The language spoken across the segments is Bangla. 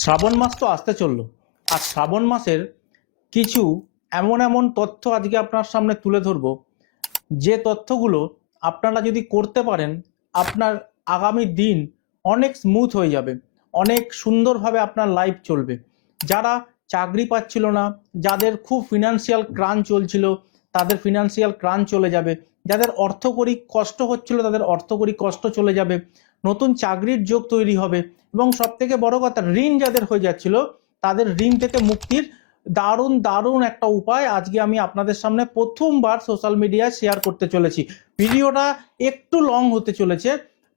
শ্রাবণ মাস তো আসতে চললো, আর শ্রাবণ মাসের কিছু এমন এমন তথ্য আজকে আপনার সামনে তুলে ধরবো, যে তথ্যগুলো আপনারা যদি করতে পারেন আপনার আগামী দিন অনেক স্মুথ হয়ে যাবে, অনেক সুন্দরভাবে আপনার লাইফ চলবে। যারা চাকরি পাচ্ছিল না, যাদের খুব ফিনান্সিয়াল ক্রাঞ্চ চলছিল, তাদের ফিনান্সিয়াল ক্রাঞ্চ চলে যাবে। যাদের অর্থকরী কষ্ট হচ্ছিল, তাদের অর্থকরী কষ্ট চলে যাবে। নতুন চাকরির যোগ তৈরি হবে এবং সবথেকে বড় কথা, ঋণ যাদের হয়ে যাচ্ছিল তাদের ঋণ থেকে মুক্তির দারুণ দারুণ একটা উপায় আজকে আমি আপনাদের সামনে প্রথমবার সোশ্যাল মিডিয়ায় শেয়ার করতে চলেছি। ভিডিওটা একটু লং হতে চলেছে,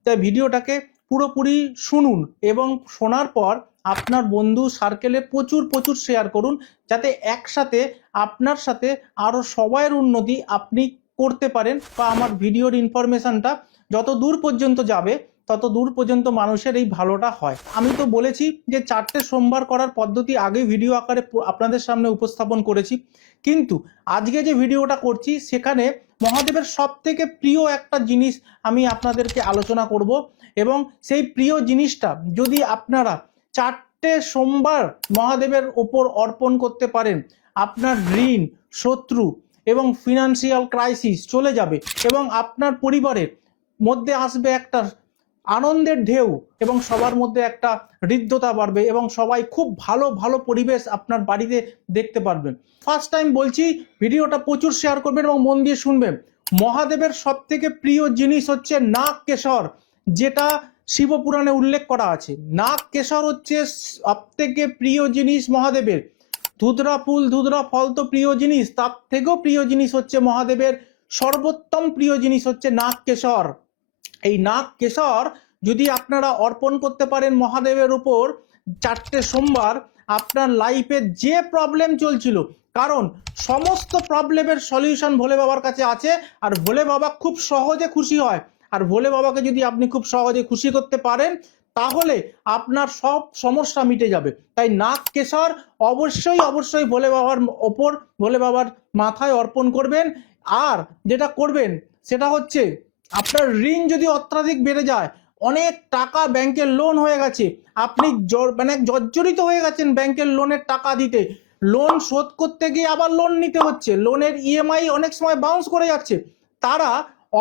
তাই ভিডিওটাকে পুরোপুরি শুনুন এবং শোনার পর আপনার বন্ধু সার্কেলে প্রচুর প্রচুর শেয়ার করুন, যাতে একসাথে আপনার সাথে আরো সবাইয়ের উন্নতি আপনি করতে পারেন, বা আমার ভিডিওর ইনফরমেশনটা যত দূর পর্যন্ত যাবে তত দূর পর্যন্ত মানুষের এই ভালোটা হয়। আমি তো বলেছি যে 4টে সোমবার করার পদ্ধতি আগে ভিডিও আকারে আপনাদের সামনে উপস্থাপন করেছি, কিন্তু আজকে যে ভিডিওটা করছি সেখানে মহাদেবের সব থেকে প্রিয় একটা জিনিস আমি আপনাদেরকে আলোচনা করব, এবং সেই প্রিয় জিনিসটা যদি আপনারা 4টে সোমবার মহাদেবের ওপর অর্পণ করতে পারেন, আপনার ঋণ, শত্রু এবং ফিনান্সিয়াল ক্রাইসিস চলে যাবে এবং আপনার পরিবারের মধ্যে আসবে একটা আনন্দের ঢেউ এবং সবার মধ্যে একটা হৃদ্যতা বাড়বে এবং সবাই খুব ভালো ভালো পরিবেশ আপনার বাড়িতে দেখতে পারবেন। ফার্স্ট টাইম বলছি, ভিডিওটা প্রচুর শেয়ার করবেন এবং মন দিয়ে শুনবেন। মহাদেবের সব থেকে প্রিয় জিনিস হচ্ছে নাগ কেশর, যেটা শিবপুরাণে উল্লেখ করা আছে। নাগ কেশর হচ্ছে সব থেকে প্রিয় জিনিস মহাদেবের। ধুতরা ফুল ধুতরা ফল তো প্রিয় জিনিস, তার থেকেও প্রিয় জিনিস হচ্ছে মহাদেবের সর্বোত্তম প্রিয় জিনিস হচ্ছে নাগ কেশর। এই নাগ কেশর যদি আপনারা অর্পণ করতে পারেন মহাদেবের উপর 4টে সোমবার, আপনার লাইফে যে প্রবলেম চলছিল, কারণ সমস্ত প্রবলেমের সলিউশন ভোলে বাবার কাছে আছে, আর ভোলে বাবা খুব সহজে খুশি হয়। আর ভোলে বাবাকে যদি আপনি খুব সহজে খুশি করতে পারেন তাহলে আপনার সব সমস্যা মিটে যাবে। তাই নাগ কেশর অবশ্যই অবশ্যই ভোলে বাবার ওপর, ভোলে বাবার মাথায় অর্পণ করবেন। আর যেটা করবেন সেটা হচ্ছে, আপনার ঋণ যদি অত্যাধিক বেড়ে যায়, অনেক টাকা ব্যাংকের লোন হয়ে গেছে, আপনি মানে জর্জরিত হয়ে গেছেন ব্যাংকের লোনের টাকা দিতে, লোন শোধ করতে গিয়ে আবার লোন নিতে হচ্ছে, লোনের ইএমআই অনেক সময় বাউন্স করে যাচ্ছে, তারা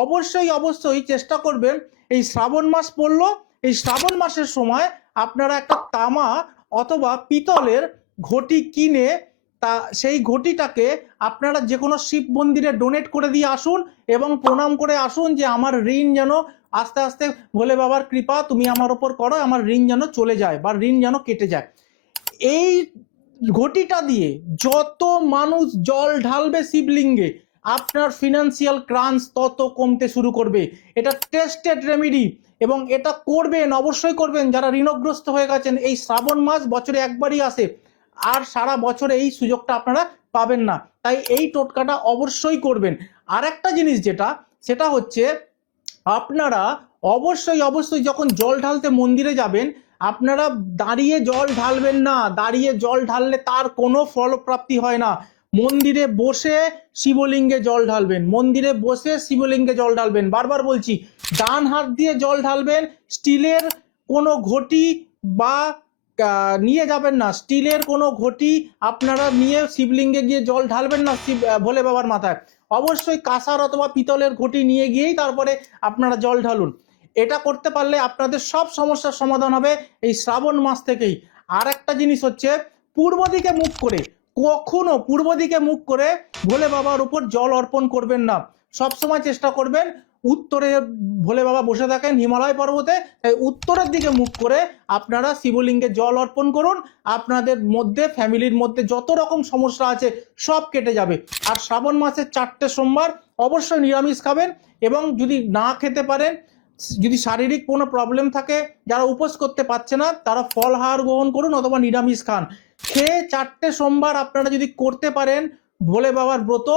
অবশ্যই অবশ্যই চেষ্টা করবেন। এই শ্রাবণ মাস পড়লো, এই শ্রাবণ মাসের সময় আপনারা একটা তামা অথবা পিতলের ঘটি কিনে তা সেই ঘটিটাকে আপনারা যে কোনো শিব মন্দিরে ডোনেট করে দিয়ে আসুন এবং প্রণাম করে আসুন যে আমার ঋণ যেন আস্তে আস্তে ভোলে বাবার কৃপা তুমি আমার ওপর করো, আমার ঋণ যেন চলে যায় বা ঋণ যেন কেটে যায়। এই ঘটিটা দিয়ে যত মানুষ জল ঢালবে শিবলিঙ্গে, আপনার ফিনান্সিয়াল ক্রাঞ্চ তত কমতে শুরু করবে। এটা টেস্টেড রেমেডি এবং এটা করবেন, অবশ্যই করবেন যারা ঋণগ্রস্ত হয়ে গেছেন। এই শ্রাবণ মাস বছরে একবারই আসে, আর সারা বছরে এই সুযোগটা আপনারা পাবেন না, তাই এই টোটকাটা অবশ্যই করবেন। আর একটা জিনিস যেটা, সেটা হচ্ছে আপনারা অবশ্যই অবশ্যই যখন জল ঢালতে মন্দিরে যাবেন, আপনারা দাঁড়িয়ে জল ঢালবেন না। দাঁড়িয়ে জল ঢাললে তার কোনো ফলপ্রাপ্তি হয় না। মন্দিরে বসে শিবলিঙ্গে জল ঢালবেন, মন্দিরে বসে শিবলিঙ্গে জল ঢালবেন। বারবার বলছি, ডান হাত দিয়ে জল ঢালবেন। স্টিলের কোনো ঘটি বা নিয়ে যাবেন না, স্টিলের কোনো ঘটি আপনারা নিয়ে শিবলিঙ্গে গিয়ে জল ঢালবেন না শিব ভোলে বাবার মাথায়। অবশ্যই কাঁসার অথবা পিতলের ঘটি নিয়ে গিয়েই তারপরে আপনারা জল ঢালুন। এটা করতে পারলে আপনাদের সব সমস্যার সমাধান হবে এই শ্রাবণ মাস থেকেই। আর একটা জিনিস হচ্ছে, পূর্ব দিকে মুখ করে, কখনো পূর্ব দিকে মুখ করে ভোলে বাবার উপর জল অর্পণ করবেন না। সবসময় চেষ্টা করবেন, উত্তরে ভোলে বাবা বসে থাকেন হিমালয় পর্বতে, তাই উত্তরের দিকে মুখ করে আপনারা শিবলিঙ্গে জল অর্পণ করুন। আপনাদের মধ্যে, ফ্যামিলির মধ্যে যত রকম সমস্যা আছে সব কেটে যাবে। আর শ্রাবণ মাসের 4টে সোমবার অবশ্যই নিরামিষ খাবেন, এবং যদি না খেতে পারেন, যদি শারীরিক কোনো প্রবলেম থাকে, যারা উপোস করতে পারছে না তারা ফলহার গ্রহণ করুন অথবা নিরামিষ খান। খেয়ে 4টে সোমবার আপনারা যদি করতে পারেন ভোলে বাবার ব্রত,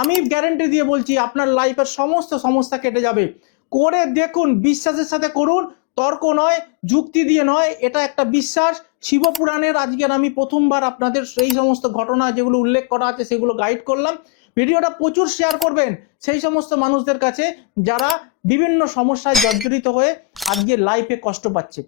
আমি গ্যারেন্টি দিয়ে বলছি আপনার লাইফের সমস্ত সমস্যা কেটে যাবে। করে দেখুন, বিশ্বাসের সাথে করুন, তর্ক নয়, যুক্তি দিয়ে নয়, এটা একটা বিশ্বাস। শিবপুরাণের আজকের আমি প্রথমবার আপনাদের সেই সমস্ত ঘটনা যেগুলো উল্লেখ করা আছে সেগুলো গাইড করলাম। ভিডিওটা প্রচুর শেয়ার করবেন সেই সমস্ত মানুষদের কাছে যারা বিভিন্ন সমস্যায় জর্জরিত হয়ে আজকে লাইফে কষ্ট পাচ্ছে।